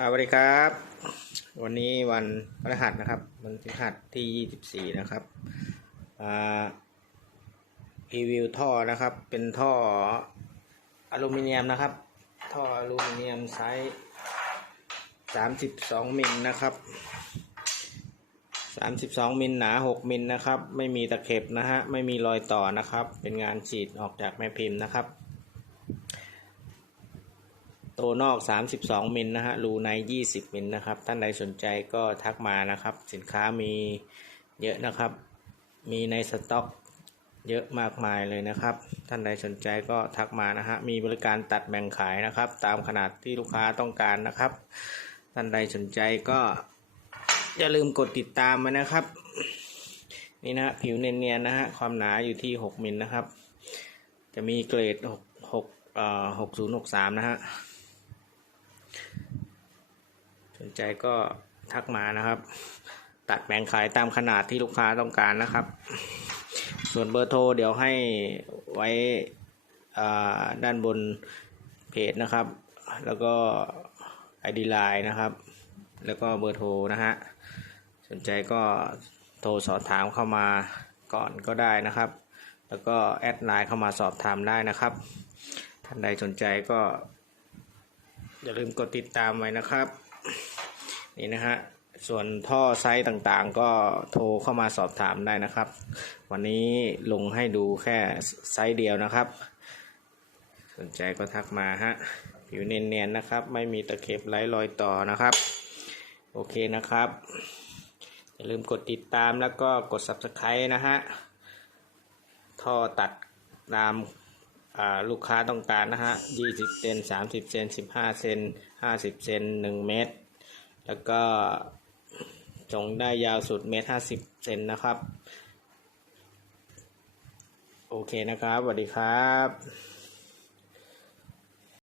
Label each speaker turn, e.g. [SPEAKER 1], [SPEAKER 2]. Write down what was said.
[SPEAKER 1] สวัสดีครับ วันนี้วันพฤหัสนะครับ วันพฤหัสที่24นะครับอ่ารีวิวท่อนะครับ เป็นท่ออลูมิเนียมนะครับ ท่ออลูมิเนียมไซส์32มิลนะครับ32มิลหนา6มิลนะครับ ไม่มีตะเข็บนะฮะ ไม่มีรอยต่อนะครับ เป็นงานฉีดออกจากแม่พิมพ์นะครับ โตนอก 32 มิลนะฮะ รูใน 20 มิลนะครับ ท่านใดสนใจก็ทักมานะครับ สินค้ามีเยอะนะครับ มีในสต็อกเยอะมากมายเลยนะครับ ท่านใดสนใจก็ทักมานะฮะ มีบริการตัดแบ่งขายนะครับ ตามขนาดที่ลูกค้าต้องการนะครับ ท่านใดสนใจก็อย่าลืมกดติดตามมานะครับ นี่นะฮะผิวเนียนๆนะฮะ ความหนาอยู่ที่ 6 มิลนะครับ จะมีเกรด 6 6เอ่อ6063 นะฮะ นใจก็ทักมานะครับ ตัดแบ่งขายตามขนาดที่ลูกค้าต้องการนะครับ ส่วนเบอร์โทรเดี๋ยวให้ไว้ด้านบนเพจนะครับ แล้วก็ไอดีไลน์นะครับ แล้วก็เบอร์โทรนะฮะสนใจก็โทรสอบถามเข้ามาก่อนก็ได้นะครับ แล้วก็แอดไลน์เข้ามาสอบถามได้นะครับ ท่านใดสนใจก็อย่าลืมกดติดตามไว้นะครับ นี่นะฮะส่วนท่อไซส์ต่างๆ ก็โทรเข้ามาสอบถามได้นะครับ วันนี้ลงให้ดูแค่ไซส์เดียวนะครับ สนใจก็ทักมาฮะผิวเนียนๆนะครับ ไม่มีตะเข็บไร้รอยต่อนะครับ โอเคนะครับอย่าลืมกดติดตามแล้วก็กด subscribe นะฮะ ท่อตัดตามลูกค้าต้องการนะฮะ 20 เซน 30 เซน 15 เซน 50 เซน 1 เมตร แล้วก็จงได้ยาวสุดเมตรห้าสิบเซนนะครับ โอเคนะครับสวัสดีครับ